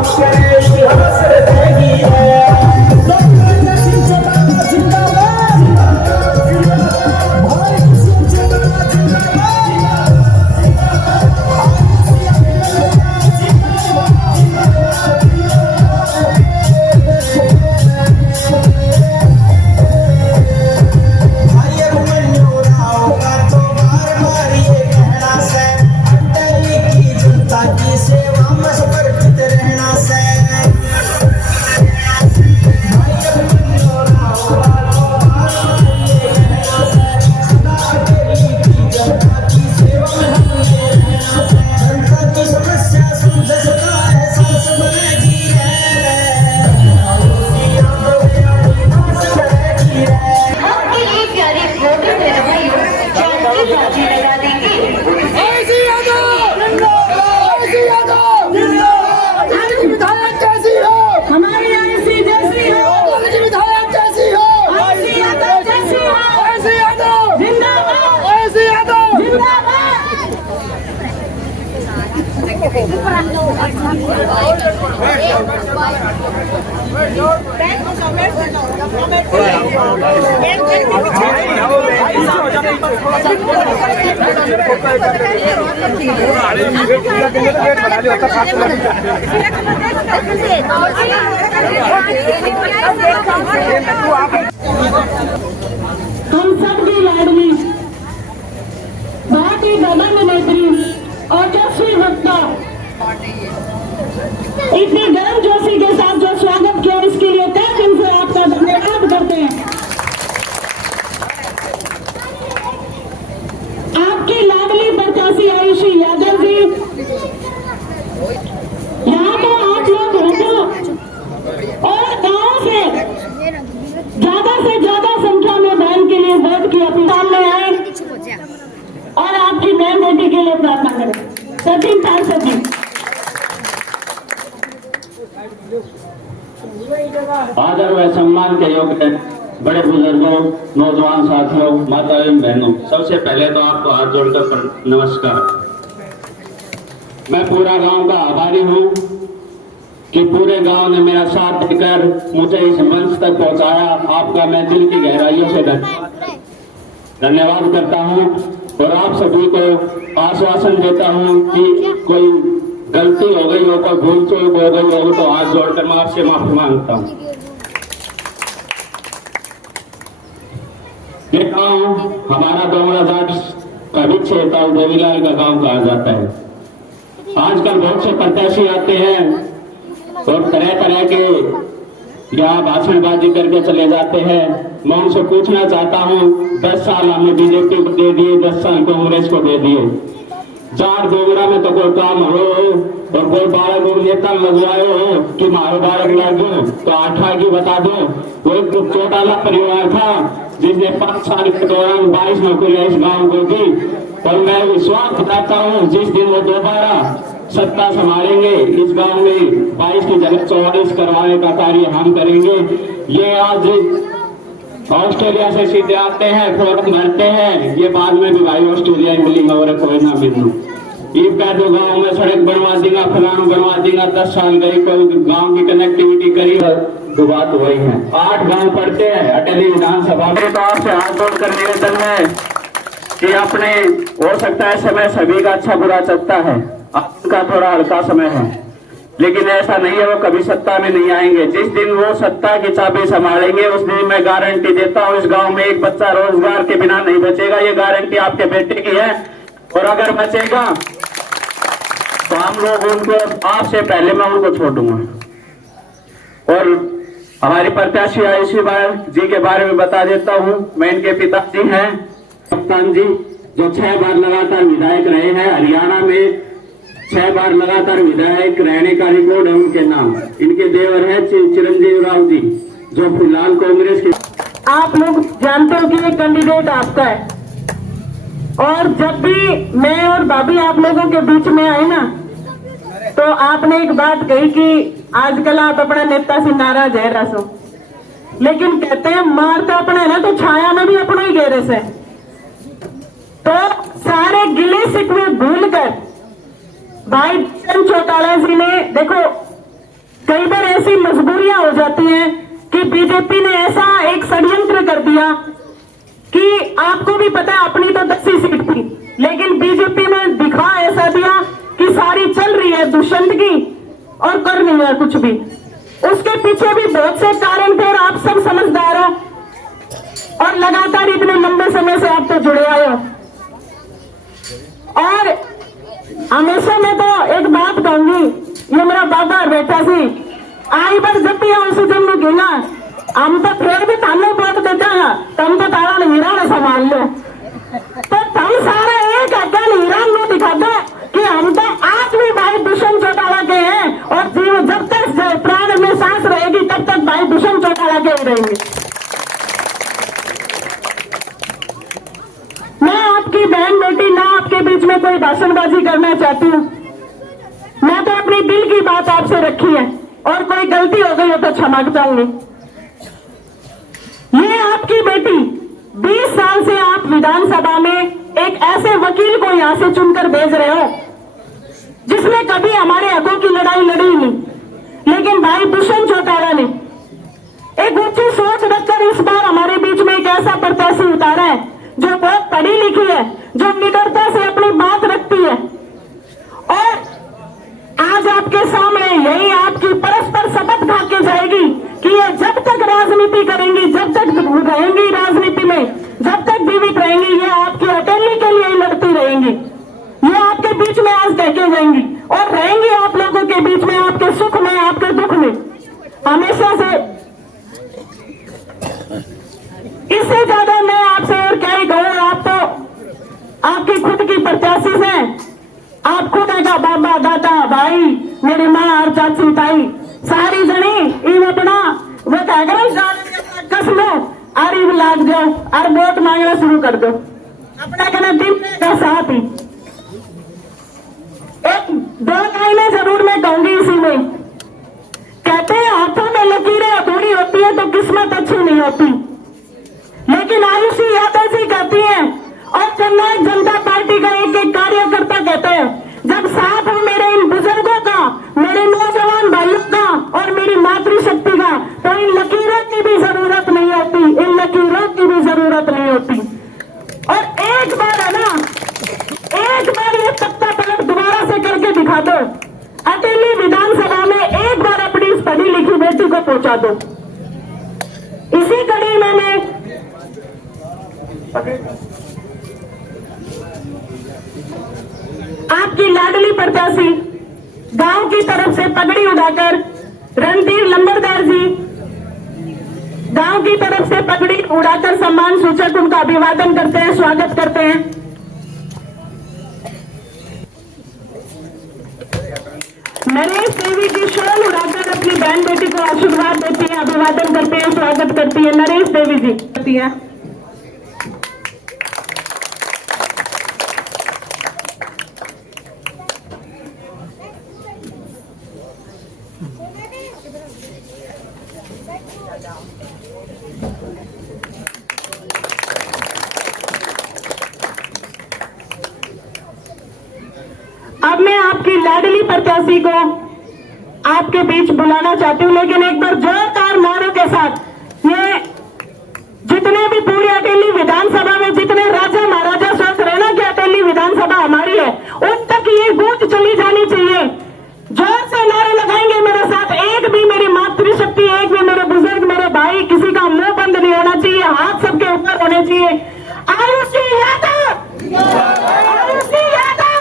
हम सबकी लाडली बहुत ही दमन नेत्री और यशस्वी वक्ता इतनी गर्मजोशी के साथ जो स्वागत किया इसके लिए तहे दिल से आपका धन्यवाद करते हैं। आपकी लाडली प्रत्याशी आयुषी यादव जी, यहाँ तो आप लोग हो और गांव से ज्यादा संख्या में बहन के लिए वोट की अपने सामने आए और आपकी बहन बेटी के लिए प्रार्थना करें। सचिन पार्षद जी, आदर व सम्मान के योग्य बड़े बुजुर्गों, नौजवान साथियों, माताओं बहनों, सबसे पहले तो आपको हाथ जोड़कर नमस्कार। मैं पूरा गांव का आभारी हूं कि पूरे गांव ने मेरा साथ देकर मुझे इस मंच तक पहुंचाया। आपका मैं दिल की गहराइयों से धन्यवाद करता हूं और आप सभी को आश्वासन देता हूं कि कोई गलती हो गई हो, कोई भूल चूक हो गई हो तो हाथ जोड़कर मैं आपसे माफी मांगता हूं। ये गांव हमारा दोमड़ा जाट का भी क्षेत्र और देवीलाल का गांव कहा जाता है। आजकल बहुत से प्रत्याशी आते हैं और तरह तरह के यहाँ भाषणबाजी करके चले जाते हैं। मैं उनसे पूछना चाहता हूँ, 10 साल हमने बीजेपी को दे दिए, 10 साल कांग्रेस को दे दिए। जाट डोगरा में तो कोई काम हो और कोई 12 लोग नेता लगवाए हो कि मारो 12 लागू तो 8 की बता दो। वो एक चौटाला परिवार था जिसने 5 साल के दौरान 22 नौकरियां इस गांव को दी और मैं विश्वास बताता हूँ जिस दिन वो दोबारा सत्ता संभालेंगे इस गांव में 22 की जगह 44 करवाने का कार्य हम करेंगे। ये आज ऑस्ट्रेलिया से सीधे आते हैं, फॉर्म भरते हैं, ये बाद में भी भाई ऑस्ट्रेलिया मिलेंगे और कोई ना मिलू। ये कह दो गाँव में सड़क बनवा देगा, फलाना बनवा देगा, 10 साल गई कोई गाँव की कनेक्टिविटी करी तो बात वही है। 8 गाँव पड़ते हैं अटली विधानसभा में। तो आपसे हाथ जोड़कर निवेदन है कि अपने हो सकता है समय सभी का अच्छा बुरा चलता है, आपका थोड़ा हल्का समय है, लेकिन ऐसा नहीं है वो कभी सत्ता में नहीं आएंगे। जिस दिन वो सत्ता की चाबी संभालेंगे उस दिन मैं गारंटी देता हूँ इस गांव में एक बच्चा रोजगार के बिना नहीं बचेगा। ये गारंटी आपके बेटे की है और अगर बचेगा तो हम लोग उनको आपसे पहले मैं उनको छोड़ूंगा। और हमारी प्रत्याशी आयुषी जी के बारे में बता देता हूँ। मैं इनके पिताजी हैं कप्तान जी, जो 6 बार लगातार विधायक रहे हैं। हरियाणा में 6 बार लगातार विधायक रहने का रिकॉर्ड है उनके नाम। इनके देवर है चिरंजीव राव जी, जो फिलहाल कांग्रेस के। आप लोग जानते हो कि ये कैंडिडेट आपका है और जब भी मैं और भाभी आप लोगों के बीच में आए ना तो आपने एक बात कही कि आजकल आप अपना नेता से नाराज है रसो, लेकिन कहते हैं मार तो अपना है ना तो छाया में भी अपना ही घेरे से। तो सारे गिले शिकवे भूल कर भाई चौटाला जी ने देखो कई बार ऐसी मजबूरियां हो जाती हैं कि बीजेपी ने ऐसा एक षड्यंत्र कर दिया कि आपको भी पता है अपनी तो 10 ही सीट थी, लेकिन बीजेपी ने दिखा ऐसा दिया कि सारी चल रही है दुष्यंत की और कर नहीं रहा कुछ भी। उसके पीछे भी बहुत से कारण थे और आप सब समझदार हो और लगातार इतने लंबे समय से आप तो जुड़े आए हो। और हमेशा मैं तो एक बात कहूंगी, ये मेरा बाबा बैठा सी आई बार जब भी उसी जन में गिना हम तो फिर भी थाने बहुत देता है, तुम तो तारा हीरा ने संभाल लो, तो तुम सारा एक अज्ञान हीरा में दिखा दो कि हम तो आज भी भाई दुष्यंत चौटाला के हैं और जीव जब तक प्राण में सांस रहेगी तब तक भाई दुष्यंत चौटाला के ही रहेंगे। मैं आपकी बहन बेटी ना आपके बीच में कोई भाषणबाजी करना चाहती हूँ, मैं तो अपनी दिल की बात आपसे रखी है और कोई गलती हो गई हो तो क्षमा चाहूंगी। ये आपकी बेटी 20 साल से आप विधानसभा में एक ऐसे वकील को यहां से चुनकर भेज रहे हो जिसने कभी हमारे हकों की लड़ाई लड़ी नहीं, लेकिन भाई दुष्यंत चौटाला ने एक ऊंची सोच रखकर इस बार हमारे बीच में एक ऐसा प्रत्याशी उतारा है जो बहुत पढ़ी लिखी है, जो निडरता से अपनी बात रखती है। और आज आपके सामने यही आपकी परस्पर शपथ खा के जाएगी कि ये जब तक राजनीति करेंगी, जब तक रहेंगी राजनीति में, जब तक जीवित रहेंगी, ये आपकी अकेली के लिए ही लड़ती रहेंगी। ये आपके बीच में आज कह के जाएंगी और रहेंगी आप लोगों के बीच में, आपके सुख में, आपके दुख में, हमेशा से। इससे ज्यादा मैं आपसे और क्या ही कहूं, आप तो आपकी खुद की प्रत्याशी से, आप खुद का बाबा दादा भाई मेरी माँ और चाची ताई सारी जनी इन अपना वो कस लो और इन लाग जाओ और वोट मांगना शुरू कर दो अपना कहना दिन का साथ ही। एक 2 लाइनें जरूर मैं कहूंगी इसी में। कहते हैं हाथों में लकीरें अधूरी होती है तो किस्मत अच्छी नहीं होती, लेकिन आयुषी यादव जी कहती है और जननायक जनता पार्टी का एक एक कार्यकर्ता कहते हैं, जब साथ हो मेरे इन बुजुर्गों का, मेरे नौजवान भाइयों का और मेरी मातृशक्ति का, तो इन लकीरों की भी जरूरत नहीं होती, इन लकीरों की भी जरूरत नहीं होती। और एक बार है ना, एक बार ये तख्ता पलट दोबारा से करके दिखा दो, अकेली विधानसभा में एक बार अपनी इस पढ़ी लिखी बेटी को पहुंचा दो। इसी कड़ी में मैं आपकी लाडली प्रत्याशी गांव की तरफ से पगड़ी उड़ाकर रणधीर लंबरदार जी गांव की तरफ से पगड़ी उड़ाकर सम्मान सूचक उनका अभिवादन करते हैं, स्वागत करते हैं। नरेश देवी जी शॉल उड़ाकर अपनी बहन बेटी को आशीर्वाद देती है, अभिवादन करते हैं, स्वागत करती है। नरेश देवी जी करती है। अब मैं आपकी लाडली प्रत्याशी को आपके बीच बुलाना चाहती हूँ, लेकिन एक बार जोरदार नारों के साथ ये जितने भी पूरी अटेली विधानसभा में जितने राजा महाराजा सोच रहे ना कि अटेली विधानसभा हमारी है, उन तक ये गूंज चली जानी चाहिए। जोर से नारे लगाएंगे मेरे साथ, एक भी मेरी मातृशक्ति, एक भी मेरे बुजुर्ग, मेरे भाई, किसी का मुंह बंद नहीं होना चाहिए, हाथ सबके ऊपर होने चाहिए। आयुषी यादव, आयुषी यादव,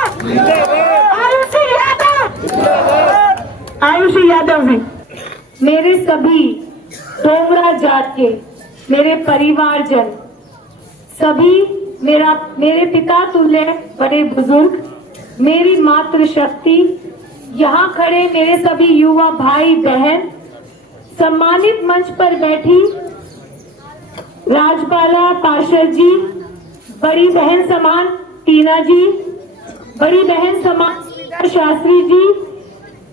आयुषी यादव, आयुषी यादव जी। मेरे सभी डोगरा जात के मेरे परिवारजन, सभी मेरे पिता तुल्य बड़े बुजुर्ग, मेरी मातृशक्ति, यहाँ खड़े मेरे सभी युवा भाई बहन, सम्मानित मंच पर बैठी राजपाला पार्षद जी, बड़ी बहन समान टीना जी, बड़ी बहन समान शास्त्री जी,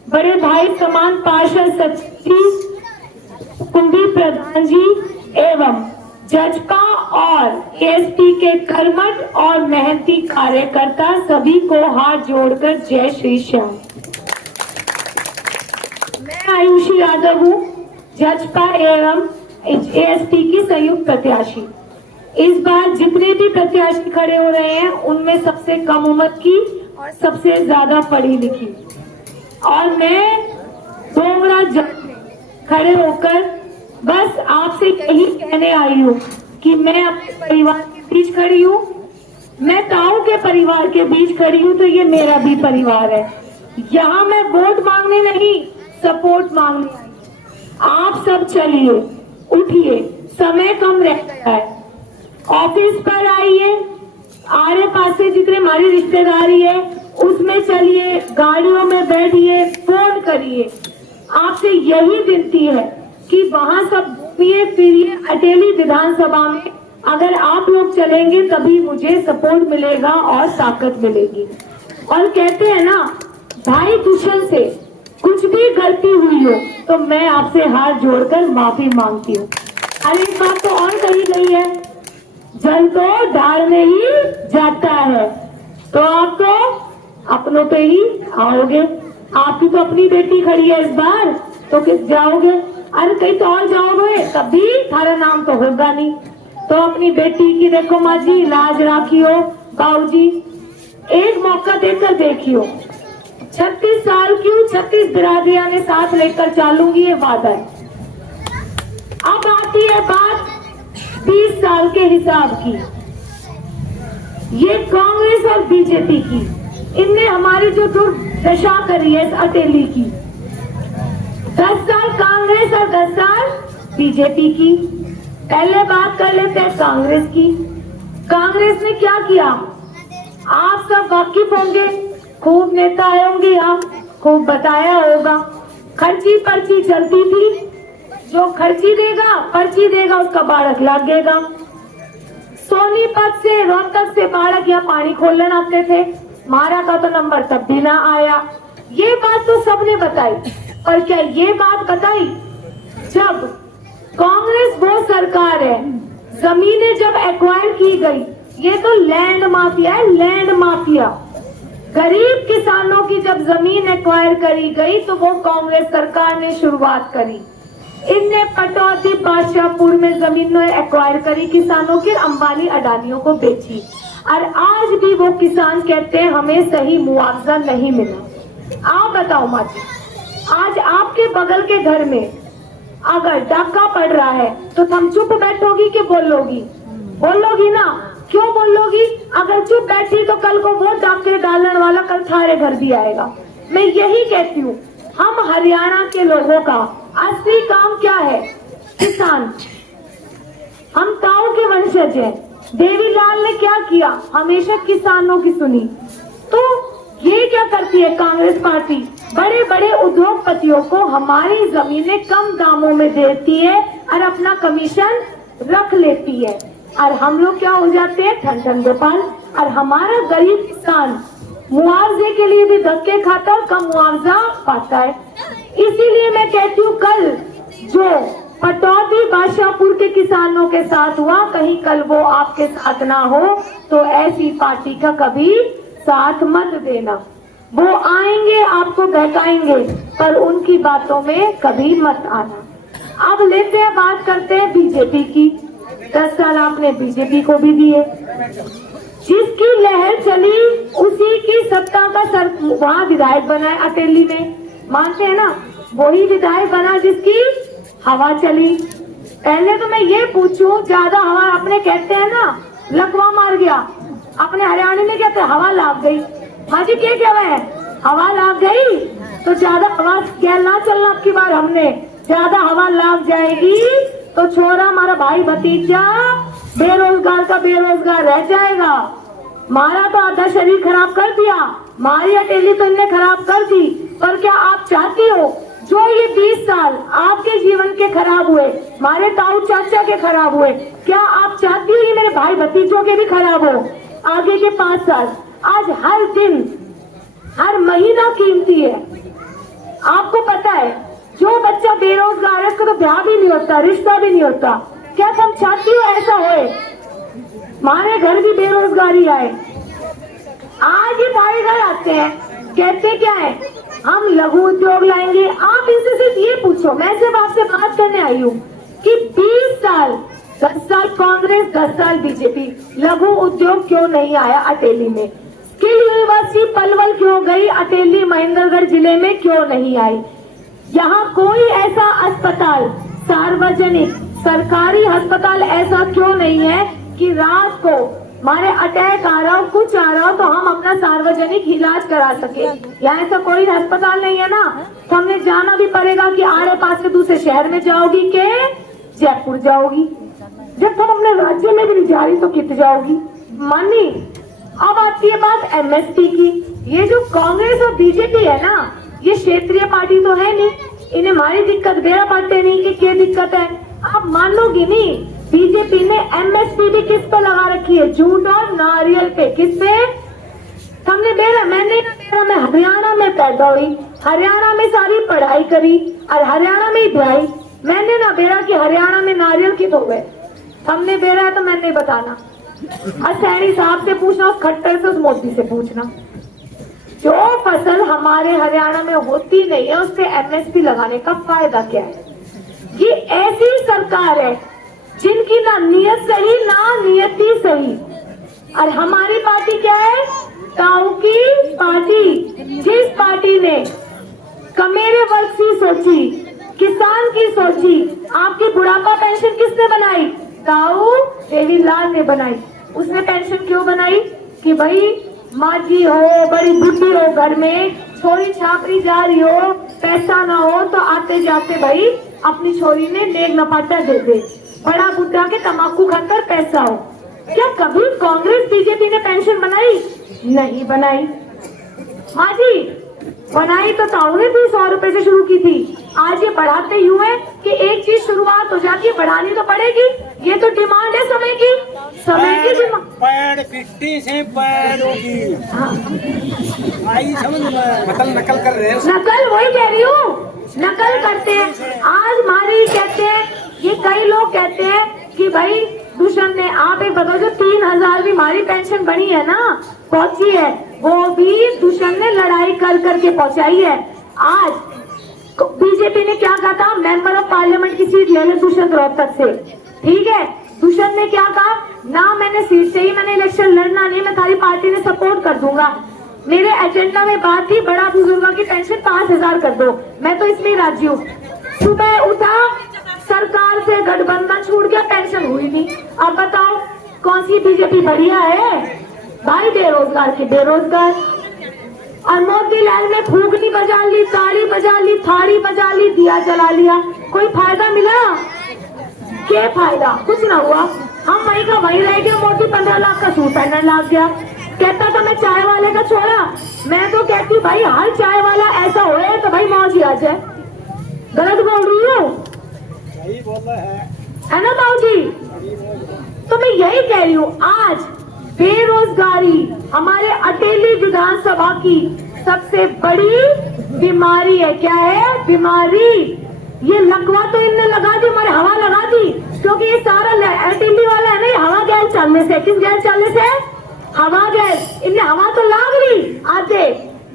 बड़े भाई समान पार्षद सचिव जी, कुलदीप प्रधान जी एवं जजका और एसपी के कर्मठ और मेहनती कार्यकर्ता, सभी को हाथ जोड़कर जय श्री श्याम। मैं मैं आयुषी यादव हूँ, जजपा एवं एएसपी की संयुक्त प्रत्याशी। इस बार जितने भी प्रत्याशी खड़े हो रहे हैं उनमें सबसे कम उम्र की और सबसे ज्यादा पढ़ी लिखी, और मैं डोमरा खड़े होकर बस आपसे यही कहने आई हूँ कि मैं अपने परिवार के बीच खड़ी हूँ, मैं ताऊ के परिवार के बीच खड़ी हूँ, तो ये मेरा भी परिवार है। यहाँ मैं वोट मांगने नहीं, सपोर्ट मांगने आई हूँ। आप सब चलिए, उठिए, समय कम रह गया है। ऑफिस पर आइए, आरे पासे जितने हमारी रिश्तेदारी है उसमें चलिए, गाड़ियों में बैठिए, फोन करिए। आपसे यही विनती है कि वहां सब घूमिए फिरिए। अटेली विधानसभा में अगर आप लोग चलेंगे तभी मुझे सपोर्ट मिलेगा और ताकत मिलेगी। और कहते हैं ना, भाई दुश्मन से कुछ भी गलती हुई हो तो मैं आपसे हाथ जोड़कर माफी मांगती हूँ। और एक बात तो और कही गई है, जल तो ढाल में ही जाता है, तो आप तो अपनों पे ही आओगे। आपकी तो अपनी बेटी खड़ी है इस बार, तो किस जाओगे? अरे कहीं तो और जाओगे तभी थारा नाम तो होगा नहीं। तो अपनी बेटी की देखो माँ जी, लाज राखियो। बाबूजी एक मौका देकर देखियो। 36 साल की हूँ, 36 बिरादरियां ने साथ लेकर चलूंगी, ये वादा है। अब आती है बात 20 साल के हिसाब की। ये कांग्रेस और बीजेपी की, इनने हमारी जो दुर्दशा करी है इस अटेली की। 10 साल कांग्रेस और 10 साल बीजेपी की। पहले बात कर लेते हैं कांग्रेस की। कांग्रेस ने क्या किया आप सब वाकिफ होंगे, खूब नेता आए होंगे यहाँ, खूब बताया होगा। खर्ची पर्ची चलती थी, जो खर्ची देगा पर्ची देगा उसका बाड़क लगेगा। सोनीपत से रोहतक से बाड़क यहाँ पानी खोलने आते थे, मारा का तो नंबर तब भी ना आया। ये बात तो सबने बताई, और क्या ये बात बताई जब कांग्रेस वो सरकार है, जमीनें जब एक्वायर की गई, ये तो लैंड माफिया है, लैंड माफिया। गरीब किसानों की जब जमीन एक्वायर करी गई तो वो कांग्रेस सरकार ने शुरुआत करी। इनने पटौदी बादशाहपुर में जमीन एक्वायर करी किसानों की, अंबानी अडानियों को बेची, और आज भी वो किसान कहते हैं हमें सही मुआवजा नहीं मिला। आप बताओ माँ जी, आज आपके बगल के घर में अगर डाका पड़ रहा है तो तुम चुप बैठोगी कि बोलोगी? बोलोगी ना। क्यों बोलोगी? अगर चुप बैठी तो कल को वो डाके डालने वाला कल थारे घर भी आएगा। मैं यही कहती हूँ, हम हरियाणा के लोगों का असली काम क्या है? किसान। हम ताऊ के वंशज हैं। देवीलाल ने क्या किया? हमेशा किसानों की सुनी। तो ये क्या करती है कांग्रेस पार्टी? बड़े बड़े उद्योगपतियों को हमारी जमीनें कम दामों में देती है और अपना कमीशन रख लेती है, और हम लोग क्या हो जाते हैं? ठन ठन गोपाल। और हमारा गरीब किसान मुआवजे के लिए भी धक्के खाता और कम मुआवजा पाता है। इसीलिए मैं कहती हूँ, कल जो पटौदी बादशाहपुर के किसानों के साथ हुआ, कहीं कल वो आपके साथ ना हो, तो ऐसी पार्टी का कभी साथ मत देना। वो आएंगे आपको बहकाएंगे, पर उनकी बातों में कभी मत आना। अब लेते हैं बात करते हैं बीजेपी की। 10 साल आपने बीजेपी को भी दिए, जिसकी लहर चली उसी की सत्ता का सर वहाँ विधायक बनाए अटेली में। मानते हैं ना, वही विधायक बना जिसकी हवा चली। पहले तो मैं ये पूछूं, ज्यादा हवा अपने कहते हैं ना लकवा मार गया, अपने हरियाणा में कहते हैं हवा लाग गई। माँ जी क्या है? हवा लाग गई तो ज्यादा हवा क्या ना चलना। अब की बार हमने ज्यादा हवा लाग जाएगी तो छोरा हमारा भाई भतीजा बेरोजगार का बेरोजगार रह जाएगा। मारा तो आधा शरीर खराब कर दिया, मारी अटेली तो इनने खराब कर दी। पर क्या आप चाहती हो जो ये 20 साल आपके जीवन के खराब हुए, हमारे ताऊ चाचा के खराब हुए, क्या आप चाहती हो ये मेरे भाई भतीजों के भी खराब हो आगे के 5 साल? आज हर दिन हर महीना कीमती है। आपको पता है, जो बच्चा बेरोजगार है उसको तो ब्याह भी नहीं होता, रिश्ता भी नहीं होता। क्या तुम चाहती हो ऐसा होए? हमारे घर भी बेरोजगारी आए। आज ही हमारे घर आते हैं, कहते क्या है? हम लघु उद्योग लाएंगे। आप इनसे सिर्फ ये पूछो, मैं सिर्फ आपसे बात करने आई हूँ कि 20 साल, 10 साल कांग्रेस, 10 साल बीजेपी, लघु उद्योग क्यों नहीं आया अटेली में? स्किल यूनिवर्सिटी पलवल क्यों गई, अटेली महेंद्रगढ़ जिले में क्यों नहीं आई? यहाँ कोई ऐसा अस्पताल, सार्वजनिक सरकारी अस्पताल ऐसा क्यों नहीं है कि रात को हमारे अटैक आ रहा हो, कुछ आ रहा हो तो हम अपना सार्वजनिक इलाज करा सके? यहाँ ऐसा कोई अस्पताल नहीं है ना, तो हमने जाना भी पड़ेगा कि आरे पास से दूसरे शहर में जाओगी के जयपुर जाओगी? जब तुम अपने राज्य में भी नहीं जा रही तो कित जाओगी? मानी। अब आती है बात एमएसपी की। ये जो कांग्रेस और बीजेपी है ना, ये क्षेत्रीय पार्टी तो है नहीं, इन्हें हमारी दिक्कत बेरा पाते नहीं कि क्या दिक्कत है। आप मानोगी नहीं, बीजेपी ने एमएसपी भी किस पे लगा रखी है? जूट और नारियल पे। किस पे? हमने बेरा, मैंने ना बेरा, मैं हरियाणा में पैदा हुई, हरियाणा में सारी पढ़ाई करी और हरियाणा में ही ब्याई। मैंने ना बेरा कि हरियाणा में नारियल कित हो गए। हमने बेरा है तो मैंने नहीं बताना। और सैनी साहब से पूछना, उस खट्टर से, उस मोदी से पूछना। जो फसल हमारे हरियाणा में होती नहीं है उस पे एमएसपी लगाने का फायदा क्या है? ये ऐसी सरकार है जिनकी ना नियत सही ना नियति सही। और हमारी पार्टी क्या है? ताऊ की पार्टी। जिस पार्टी ने कमेरे वर्ग की सोची, किसान की सोची, आपकी बुढ़ापा पेंशन किसने बनाई? ताऊ देवीलाल ने बनाई। उसने पेंशन क्यों बनाई? कि भाई माँ जी हो, बड़ी बुढ़ी हो, घर में छोरी छापरी जा रही हो, पैसा ना हो तो आते जाते भाई अपनी छोरी ने नेक नपाटा दे दे, बड़ा बुढ़ा के तम्बाकू खाकर पैसा हो। क्या कभी कांग्रेस बीजेपी ने पेंशन बनाई? नहीं बनाई। माँ जी बनाई तो ताऊ ने भी 100 रुपए से शुरू की थी। आज ये बढ़ाते हुए कि एक चीज शुरुआत हो जाती है, बढ़ानी तो पड़ेगी। ये तो डिमांड है समय की, समय की डिमांड। पैड पिट्टी से पैड होगी। आई समझ में? नकल कर रहे हैं। नकल वही कह रही हूँ, नकल करते हैं। आज हमारी कहते हैं, ये कई लोग कहते हैं कि भाई दुष्यंत ने, आप एक बताओ, जो 3000 भी हमारी पेंशन बनी है ना, पहुंची है, वो भी दुष्यंत ने लड़ाई कर करके पहुंचाई है। आज बीजेपी ने क्या कहा था? मेंबर ऑफ पार्लियामेंट की सीट ले ले दुष्यंत रोहतक से। ठीक है, दुष्यंत ने क्या कहा? ना मैंने सीट से ही, मैंने इलेक्शन लड़ना नहीं, मैं थारी पार्टी ने सपोर्ट कर दूंगा। मेरे एजेंडा में बात थी बड़ा बुजुर्गों की पेंशन 5000 कर दो, मैं तो इसमें राजी हूँ। सुबह उठा, सरकार से गठबंधन छूट गया, पेंशन हुई नहीं। अब बताओ कौन सी बीजेपी बढ़िया है? भाई बेरोजगार के बेरोजगार। और मोतीलाल ने फूकनी बजा ली, ताड़ी बजा ली, थाड़ी बजा ली, दिया जला लिया, कोई फायदा मिला? क्या फायदा? कुछ ना हुआ। हम वही का वही रह गया। मोदी 15 लाख का सूट पहनने लग गया। कहता था मैं चाय वाले का छोड़ा, मैं तो कहती भाई हर चाय वाला ऐसा होए तो भाई मौज ही आ जाए। गलत बोल रही हूँ? सही बोल रहा है ना ताऊ जी? तो मैं यही कह रही हूँ, आज बेरोजगारी हमारे अटेली विधानसभा की सबसे बड़ी बीमारी है। क्या है बीमारी? ये लकवा तो इनने लगा दी, हमारे हवा लगा दी, क्योंकि ये सारा अटेली वाला है ना, ये हवा गैस चलने से। किस गैस चलने से? हवा गैस। इनने हवा तो लाग ली आते,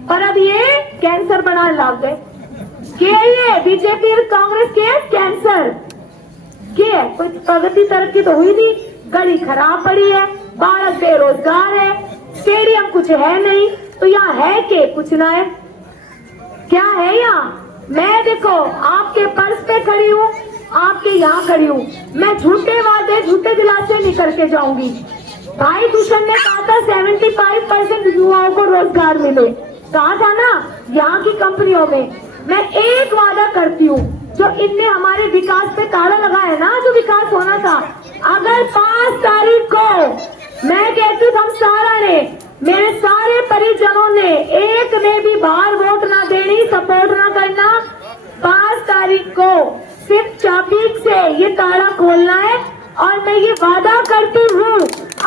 पर अब ये कैंसर बनाने लग गए। क्या ये बीजेपी और कांग्रेस के कैंसर के? कोई प्रगति तरक्की तो हुई नहीं, गली खराब पड़ी है, बालक बेरोजगार है, स्टेडियम कुछ है नहीं, तो यहाँ है के? कुछ ना है। क्या है यहाँ? मैं देखो आपके पर्स पे खड़ी हूँ, आपके यहाँ खड़ी हूँ, मैं झूठे वादे झूठे दिलासे नहीं करके जाऊंगी। भाई दुष्यंत ने कहा था 75% युवाओं को रोजगार मिले, कहा था ना। यहाँ की कंपनियों में मैं एक वादा करती हूँ, जो इनने हमारे विकास पे ताला लगाया ना, जो विकास होना था, अगर 5 तारीख को मैं कहती हूँ, हम सारा ने, मेरे सारे परिजनों ने, एक ने भी बाहर वोट ना देनी, सपोर्ट ना करना। 5 तारीख को सिर्फ चाबी से ये ताला खोलना है। और मैं ये वादा करती हूँ,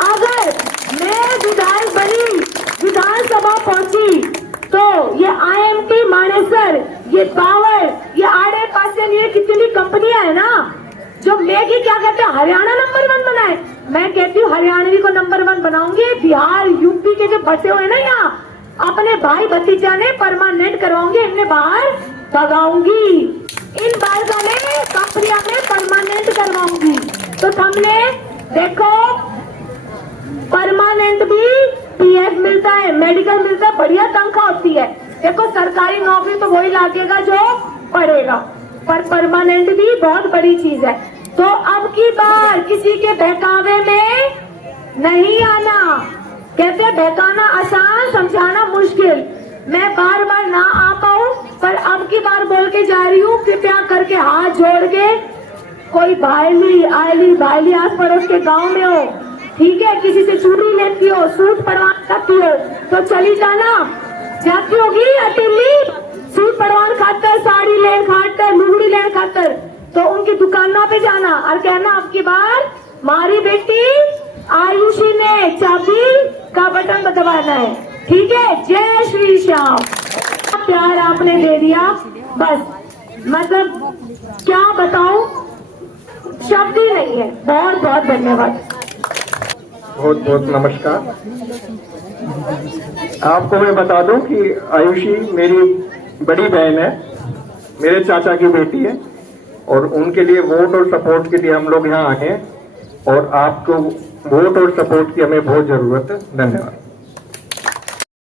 अगर मैं विधायक बनी, विधानसभा पहुंची, तो ये IMT मानेसर, ये पावर, ये आड़े पासे ये कितनी कंपनियां है ना, जो मैगी क्या कहते हैं हरियाणा नंबर 1 बनाए, मैं कहती हूँ हरियाणवी को नंबर 1 बनाऊंगी। बिहार यूपी के जो बचे हुए ना यहाँ, अपने भाई भतीजा ने परमानेंट करवाऊंगी, इन्हें बाहर भगाऊंगी, इन बारगा ने कंपनियां में परमानेंट करवाऊंगी। तो हमने देखो परमानेंट भी पीएफ मिलता है, मेडिकल मिलता है, बढ़िया तनख्वाह होती है। देखो सरकारी नौकरी तो वही लागेगा जो पढ़ेगा, पर परमानेंट भी बहुत बड़ी चीज है। तो अब की बार किसी के बहकावे में नहीं आना। कहते बहकाना आसान, समझाना मुश्किल। मैं बार बार ना आ पाऊं, पर अब की बार बोल के जा रही हूँ, कृपया करके हाथ जोड़ के, कोई भाईली आयली भाईली आस पड़ोस के गांव में हो, ठीक है, किसी से चूड़ी लेती हो, सूट पड़वान करती हो, तो चली जाना। जाती होगी अकेली सूट पड़वान खातर, साड़ी लेन खातर, लुगड़ी लेन खातर, तो उनकी दुकानों पे जाना और कहना अब की बार मारी बेटी आयुषी ने चाबी का बटन दबाना है, ठीक है। जय श्री श्याम। प्यार आपने दे दिया, बस मतलब क्या बताऊं, शब्द ही नहीं है। बहुत बहुत धन्यवाद। बहुत बहुत नमस्कार। आपको मैं बता दूं कि आयुषी मेरी बड़ी बहन है, मेरे चाचा की बेटी है, और उनके लिए वोट और सपोर्ट के लिए हम लोग यहाँ आए हैं, और आपको वोट और सपोर्ट की हमें बहुत जरूरत है। धन्यवाद।